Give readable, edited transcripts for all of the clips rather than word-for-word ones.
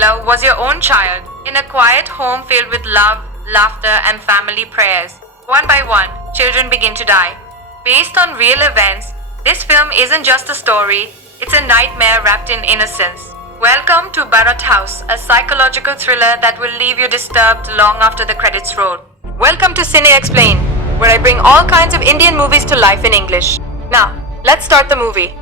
killer was your own child, in a quiet home filled with love, laughter, and family prayers. One by one, children begin to die. Based on real events, this film isn't just a story, it's a nightmare wrapped in innocence. Welcome to Barot House, a psychological thriller that will leave you disturbed long after the credits roll. Welcome to Cine Explain, where I bring all kinds of Indian movies to life in English. Now, let's start the movie.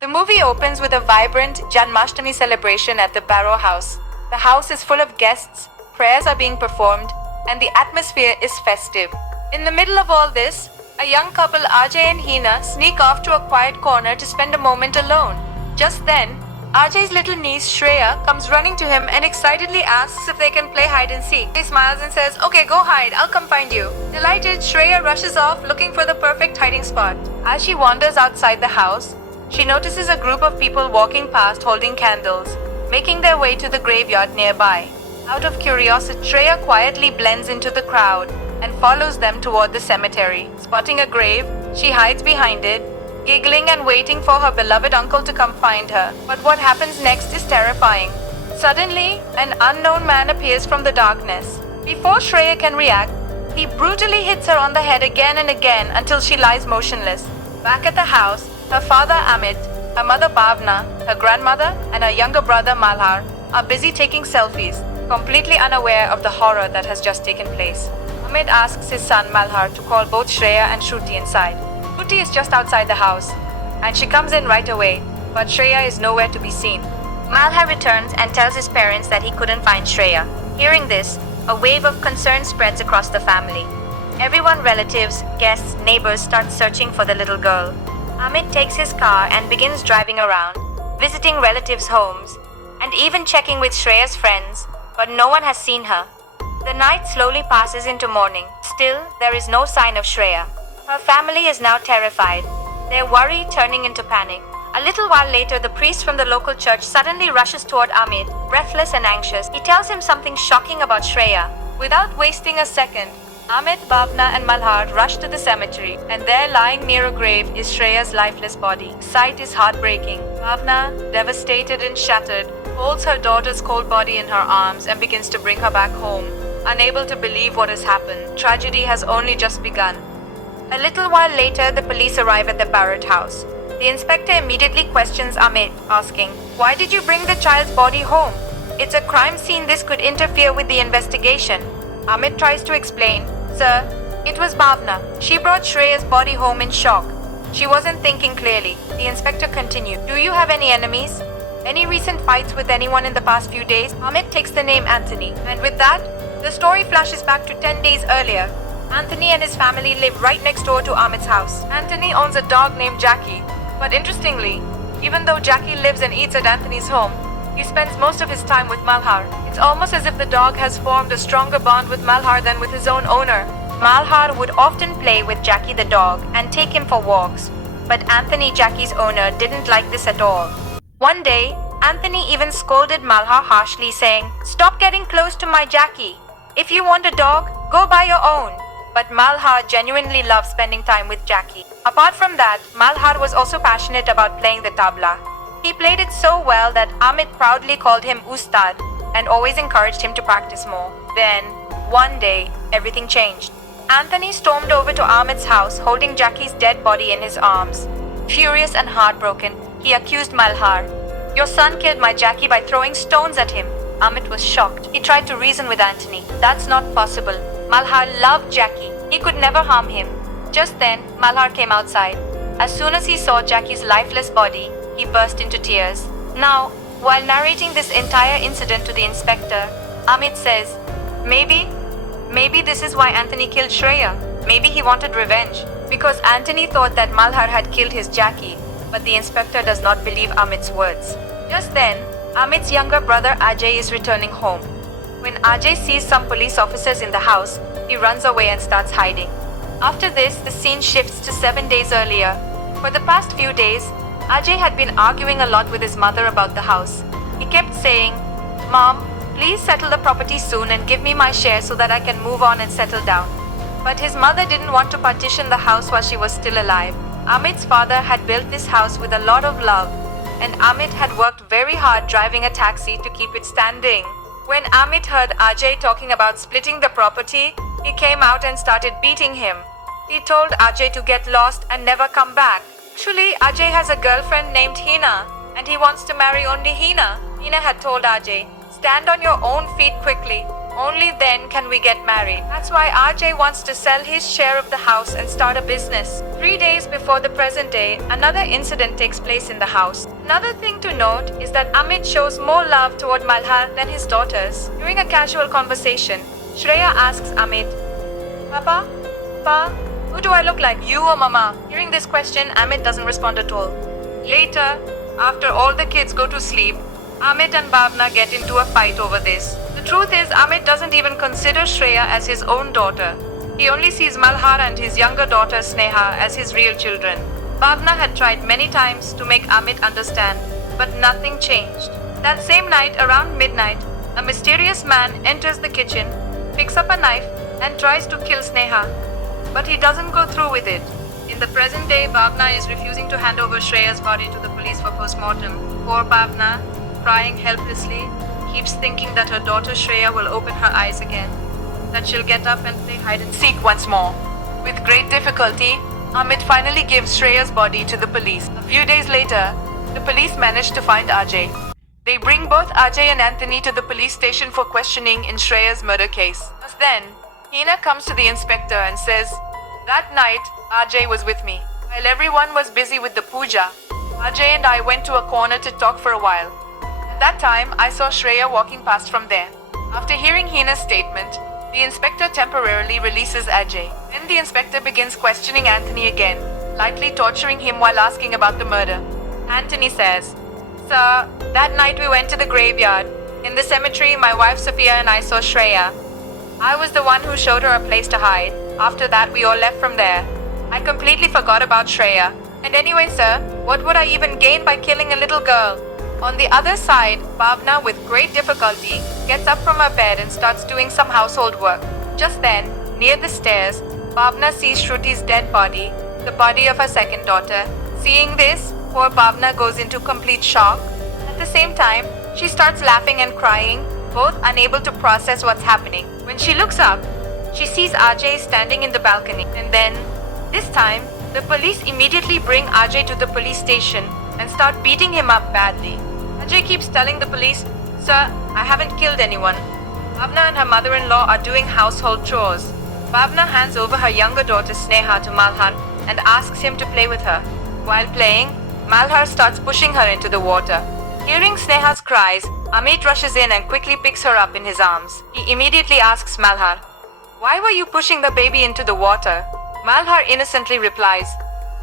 The movie opens with a vibrant Janmashtami celebration at the Barot House. The house is full of guests, prayers are being performed, and the atmosphere is festive. In the middle of all this, a young couple Ajay and Hina sneak off to a quiet corner to spend a moment alone. Just then, Ajay's little niece Shreya comes running to him and excitedly asks if they can play hide and seek. He smiles and says, "Okay, go hide, I'll come find you." Delighted, Shreya rushes off looking for the perfect hiding spot. As she wanders outside the house, she notices a group of people walking past holding candles, making their way to the graveyard nearby. Out of curiosity, Shreya quietly blends into the crowd and follows them toward the cemetery. Spotting a grave, she hides behind it, giggling and waiting for her beloved uncle to come find her. But what happens next is terrifying. Suddenly, an unknown man appears from the darkness. Before Shreya can react, he brutally hits her on the head again and again until she lies motionless. Back at the house, her father Amit, her mother Bhavna, her grandmother, and her younger brother Malhar are busy taking selfies, completely unaware of the horror that has just taken place. Amit asks his son Malhar to call both Shreya and Shruti inside. Shruti is just outside the house, and she comes in right away, but Shreya is nowhere to be seen. Malhar returns and tells his parents that he couldn't find Shreya. Hearing this, a wave of concern spreads across the family. Everyone, relatives, guests, neighbors, start searching for the little girl. Amit takes his car and begins driving around, visiting relatives' homes, and even checking with Shreya's friends, but no one has seen her. The night slowly passes into morning. Still, there is no sign of Shreya. Her family is now terrified, their worry turning into panic. A little while later, the priest from the local church suddenly rushes toward Amit, breathless and anxious. He tells him something shocking about Shreya. Without wasting a second, Amit, Bhavna and Malhar rush to the cemetery, and there lying near a grave is Shreya's lifeless body. The sight is heartbreaking. Bhavna, devastated and shattered, holds her daughter's cold body in her arms and begins to bring her back home. Unable to believe what has happened, tragedy has only just begun. A little while later, the police arrive at the Barot House. The inspector immediately questions Amit, asking, "Why did you bring the child's body home? It's a crime scene, this could interfere with the investigation." Amit tries to explain, "Sir, it was Bhavna. She brought Shreya's body home in shock. She wasn't thinking clearly." The inspector continued, "Do you have any enemies? Any recent fights with anyone in the past few days?" Amit takes the name Anthony, and with that, the story flashes back to 10 days earlier. Anthony and his family live right next door to Amit's house. Anthony owns a dog named Jackie, but interestingly, even though Jackie lives and eats at Anthony's home, he spends most of his time with Malhar. It's almost as if the dog has formed a stronger bond with Malhar than with his own owner. Malhar would often play with Jackie the dog and take him for walks, but Anthony, Jackie's owner, didn't like this at all. One day, Anthony even scolded Malhar harshly, saying, "Stop getting close to my Jackie. If you want a dog, go buy your own." But Malhar genuinely loved spending time with Jackie. Apart from that, Malhar was also passionate about playing the tabla. He played it so well that Amit proudly called him Ustad and always encouraged him to practice more. Then, one day, everything changed. Anthony stormed over to Amit's house holding Jackie's dead body in his arms. Furious and heartbroken, he accused Malhar. "Your son killed my Jackie by throwing stones at him." Amit was shocked. He tried to reason with Anthony. "That's not possible. Malhar loved Jackie. He could never harm him." Just then, Malhar came outside. As soon as he saw Jackie's lifeless body, he burst into tears. Now, while narrating this entire incident to the inspector, Amit says, Maybe this is why Anthony killed Shreya. Maybe he wanted revenge." Because Anthony thought that Malhar had killed his Jackie, but the inspector does not believe Amit's words. Just then, Amit's younger brother Ajay is returning home. When Ajay sees some police officers in the house, he runs away and starts hiding. After this, the scene shifts to 7 days earlier. For the past few days, Ajay had been arguing a lot with his mother about the house. He kept saying, "Mom, please settle the property soon and give me my share so that I can move on and settle down." But his mother didn't want to partition the house while she was still alive. Amit's father had built this house with a lot of love. and Amit had worked very hard driving a taxi to keep it standing. When Amit heard Ajay talking about splitting the property, he came out and started beating him. He told Ajay to get lost and never come back. Actually, Ajay has a girlfriend named Hina, and he wants to marry only Hina. Hina had told Ajay, "Stand on your own feet quickly. Only then can we get married." That's why Ajay wants to sell his share of the house and start a business. 3 days before the present day, another incident takes place in the house. Another thing to note is that Amit shows more love toward Malhar than his daughters. During a casual conversation, Shreya asks Amit, "Papa? Pa? Who do I look like, you or Mama?" Hearing this question, Amit doesn't respond at all. Later, after all the kids go to sleep, Amit and Bhavna get into a fight over this. The truth is, Amit doesn't even consider Shreya as his own daughter. He only sees Malhar and his younger daughter Sneha as his real children. Bhavna had tried many times to make Amit understand, but nothing changed. That same night, around midnight, a mysterious man enters the kitchen, picks up a knife, and tries to kill Sneha. But he doesn't go through with it. In the present day, Bhavna is refusing to hand over Shreya's body to the police for post-mortem. Poor Bhavna, crying helplessly, keeps thinking that her daughter Shreya will open her eyes again, that she'll get up and play hide and seek once more. With great difficulty, Amit finally gives Shreya's body to the police. A few days later, the police manage to find Ajay. They bring both Ajay and Anthony to the police station for questioning in Shreya's murder case. Just then, Hina comes to the inspector and says, "That night, Ajay was with me. While everyone was busy with the puja, Ajay and I went to a corner to talk for a while. At that time, I saw Shreya walking past from there." After hearing Hina's statement, the inspector temporarily releases Ajay. Then the inspector begins questioning Anthony again, lightly torturing him while asking about the murder. Anthony says, "Sir, that night we went to the graveyard. In the cemetery, my wife Sophia and I saw Shreya. I was the one who showed her a place to hide. After that, we all left from there. I completely forgot about Shreya. And anyway, sir, what would I even gain by killing a little girl?" On the other side, Bhavna, with great difficulty, gets up from her bed and starts doing some household work. Just then, near the stairs, Bhavna sees Shruti's dead body, the body of her second daughter. Seeing this, poor Bhavna goes into complete shock. At the same time, she starts laughing and crying, both unable to process what's happening. When she looks up, she sees Ajay standing in the balcony. And then, this time, the police immediately bring Ajay to the police station and start beating him up badly. Ajay keeps telling the police, "Sir, I haven't killed anyone." Bhavna and her mother-in-law are doing household chores. Bhavna hands over her younger daughter Sneha to Malhar and asks him to play with her. While playing, Malhar starts pushing her into the water. Hearing Sneha's cries, Amit rushes in and quickly picks her up in his arms. He immediately asks Malhar, "Why were you pushing the baby into the water?" Malhar innocently replies,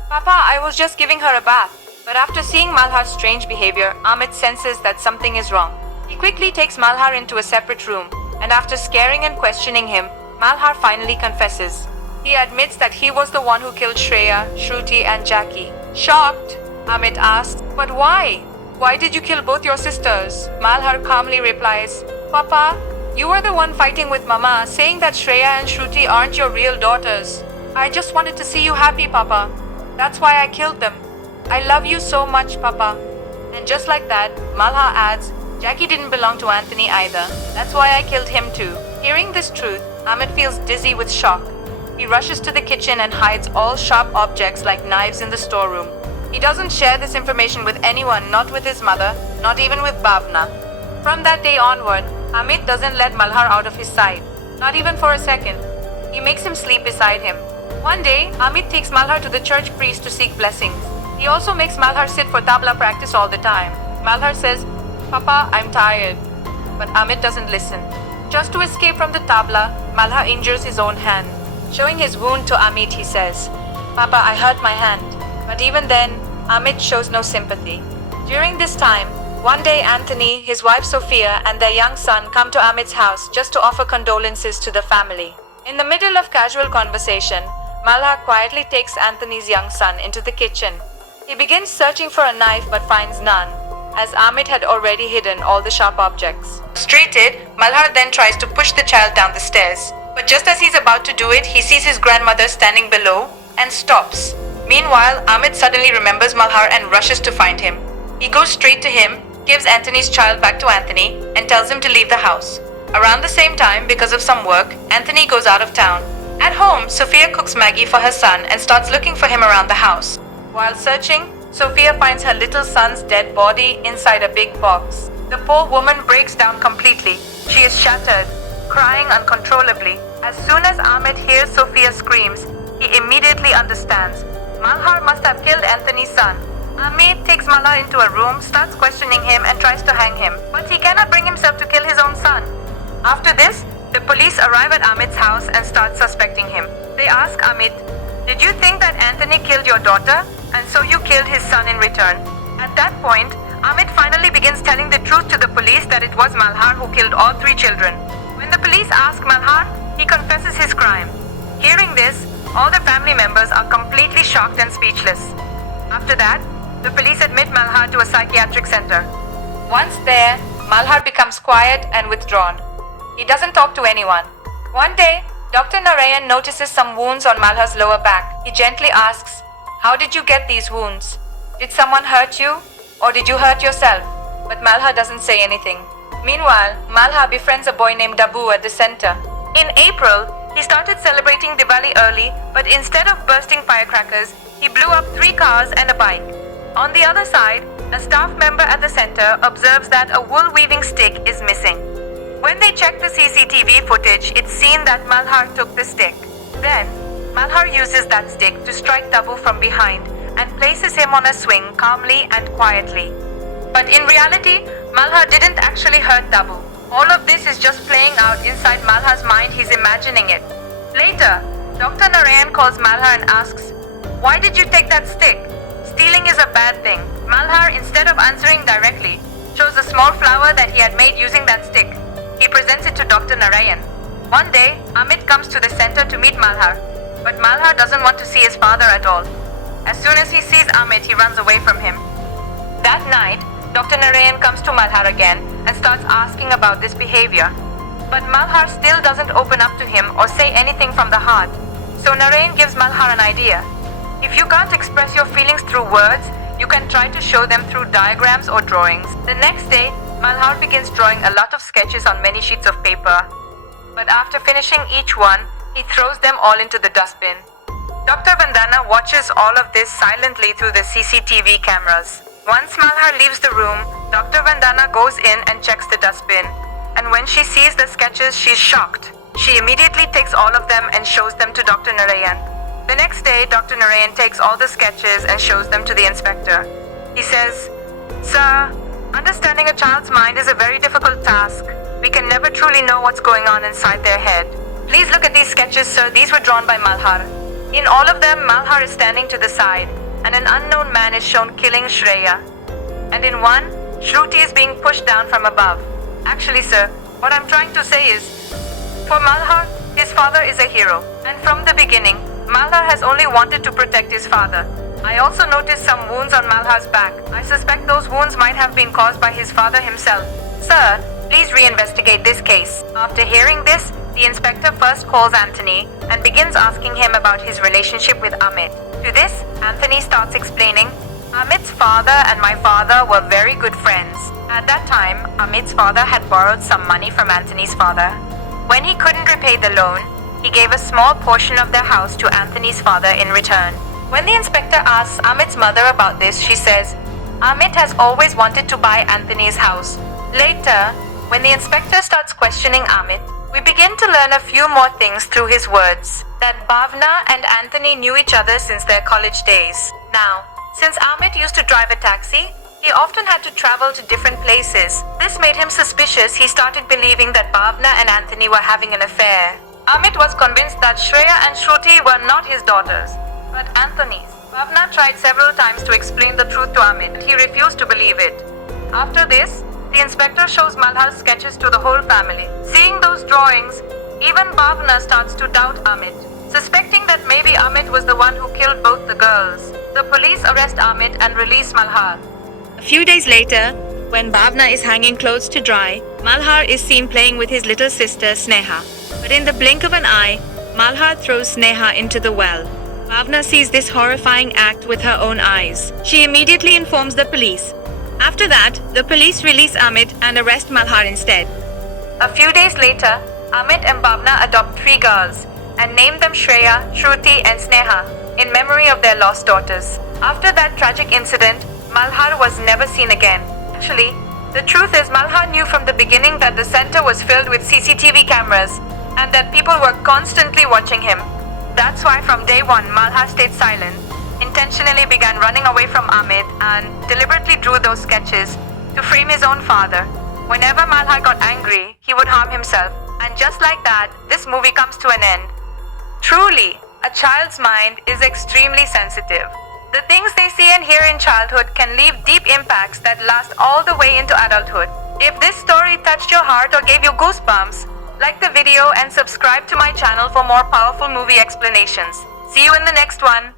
"Papa, I was just giving her a bath." But after seeing Malhar's strange behavior, Amit senses that something is wrong. He quickly takes Malhar into a separate room, and after scaring and questioning him, Malhar finally confesses. He admits that he was the one who killed Shreya, Shruti, and Jackie. Shocked, Amit asks, "But why? Why did you kill both your sisters?" Malhar calmly replies, "Papa, you were the one fighting with Mama, saying that Shreya and Shruti aren't your real daughters. I just wanted to see you happy, Papa. That's why I killed them. I love you so much, Papa." And just like that, Malhar adds, "Jackie didn't belong to Anthony either. That's why I killed him too." Hearing this truth, Amit feels dizzy with shock. He rushes to the kitchen and hides all sharp objects like knives in the storeroom. He doesn't share this information with anyone, not with his mother, not even with Bhavna. From that day onward, Amit doesn't let Malhar out of his sight, not even for a second. He makes him sleep beside him. One day, Amit takes Malhar to the church priest to seek blessings. He also makes Malhar sit for tabla practice all the time. Malhar says, "Papa, I'm tired." But Amit doesn't listen. Just to escape from the tabla, Malhar injures his own hand. Showing his wound to Amit, he says, "Papa, I hurt my hand." But even then, Amit shows no sympathy. During this time, one day Anthony, his wife Sophia, and their young son come to Amit's house just to offer condolences to the family. In the middle of casual conversation, Malhar quietly takes Anthony's young son into the kitchen. He begins searching for a knife but finds none, as Amit had already hidden all the sharp objects. Frustrated, Malhar then tries to push the child down the stairs. But just as he's about to do it, he sees his grandmother standing below and stops. Meanwhile, Amit suddenly remembers Malhar and rushes to find him. He goes straight to him, gives Anthony's child back to Anthony, and tells him to leave the house. Around the same time, because of some work, Anthony goes out of town. At home, Sophia cooks Maggie for her son and starts looking for him around the house. While searching, Sophia finds her little son's dead body inside a big box. The poor woman breaks down completely. She is shattered, crying uncontrollably. As soon as Amit hears Sophia's screams, he immediately understands. Malhar must have killed Anthony's son. Amit takes Malhar into a room, starts questioning him and tries to hang him, but he cannot bring himself to kill his own son. After this, the police arrive at Amit's house and start suspecting him. They ask Amit, "Did you think that Anthony killed your daughter, and so you killed his son in return?" At that point, Amit finally begins telling the truth to the police that it was Malhar who killed all 3 children. When the police ask Malhar, he confesses his crime. Hearing this, all the family members are completely shocked and speechless. After that, the police admit Malhar to a psychiatric center. Once there, Malhar becomes quiet and withdrawn. He doesn't talk to anyone. One day, Dr. Narayan notices some wounds on Malhar's lower back. He gently asks, "How did you get these wounds? Did someone hurt you? Or did you hurt yourself?" But Malhar doesn't say anything. Meanwhile, Malhar befriends a boy named Dabu at the center. In April, he started celebrating Diwali early, but instead of bursting firecrackers, he blew up 3 cars and a bike. On the other side, a staff member at the center observes that a wool weaving stick is missing. When they check the CCTV footage, it's seen that Malhar took the stick. Then, Malhar uses that stick to strike Dabu from behind and places him on a swing calmly and quietly. But in reality, Malhar didn't actually hurt Dabu. All of this is just playing out inside Malhar's mind. He's imagining it. Later, Dr. Narayan calls Malhar and asks, "Why did you take that stick? Stealing is a bad thing." Malhar, instead of answering directly, shows a small flower that he had made using that stick. He presents it to Dr. Narayan. One day, Amit comes to the center to meet Malhar, but Malhar doesn't want to see his father at all. As soon as he sees Amit, he runs away from him. That night, Dr. Narayan comes to Malhar again and starts asking about this behavior. But Malhar still doesn't open up to him or say anything from the heart. So Narayan gives Malhar an idea. If you can't express your feelings through words, you can try to show them through diagrams or drawings. The next day, Malhar begins drawing a lot of sketches on many sheets of paper. But after finishing each one, he throws them all into the dustbin. Dr. Vandana watches all of this silently through the CCTV cameras. Once Malhar leaves the room, Dr. Vandana goes in and checks the dustbin. And when she sees the sketches, she's shocked. She immediately takes all of them and shows them to Dr. Narayan. The next day, Dr. Narayan takes all the sketches and shows them to the inspector. He says, "Sir, understanding a child's mind is a very difficult task. We can never truly know what's going on inside their head. Please look at these sketches, sir. These were drawn by Malhar. In all of them, Malhar is standing to the side, and an unknown man is shown killing Shreya. And in one, Shruti is being pushed down from above. Actually, sir, what I'm trying to say is, for Malhar, his father is a hero. And from the beginning, Malhar has only wanted to protect his father. I also noticed some wounds on Malhar's back. I suspect those wounds might have been caused by his father himself. Sir, please reinvestigate this case." After hearing this, the inspector first calls Anthony and begins asking him about his relationship with Amit. To this, Anthony starts explaining, "Amit's father and my father were very good friends. At that time, Amit's father had borrowed some money from Anthony's father. When he couldn't repay the loan, he gave a small portion of their house to Anthony's father in return." When the inspector asks Amit's mother about this, she says, "Amit has always wanted to buy Anthony's house." Later, when the inspector starts questioning Amit, we begin to learn a few more things through his words. That Bhavna and Anthony knew each other since their college days. Now, since Amit used to drive a taxi, he often had to travel to different places. This made him suspicious. He started believing that Bhavna and Anthony were having an affair. Amit was convinced that Shreya and Shruti were not his daughters, but Anthony's. Bhavna tried several times to explain the truth to Amit, but he refused to believe it. After this, the inspector shows Malhar's sketches to the whole family. Seeing those drawings, even Bhavna starts to doubt Amit, suspecting that maybe Amit was the one who killed both the girls. The police arrest Amit and release Malhar. A few days later, when Bhavna is hanging clothes to dry, Malhar is seen playing with his little sister Sneha. But in the blink of an eye, Malhar throws Sneha into the well. Bhavna sees this horrifying act with her own eyes. She immediately informs the police. After that, the police release Amit and arrest Malhar instead. A few days later, Amit and Bhavna adopt 3 girls and name them Shreya, Shruti, and Sneha in memory of their lost daughters. After that tragic incident, Malhar was never seen again. Actually, the truth is Malhar knew from the beginning that the center was filled with CCTV cameras and that people were constantly watching him. That's why from day one, Malhar stayed silent, intentionally began running away from Amit, and deliberately drew those sketches to frame his own father. Whenever Malhar got angry, he would harm himself. And just like that, this movie comes to an end. Truly, a child's mind is extremely sensitive. The things they see and hear in childhood can leave deep impacts that last all the way into adulthood. If this story touched your heart or gave you goosebumps, like the video and subscribe to my channel for more powerful movie explanations. See you in the next one.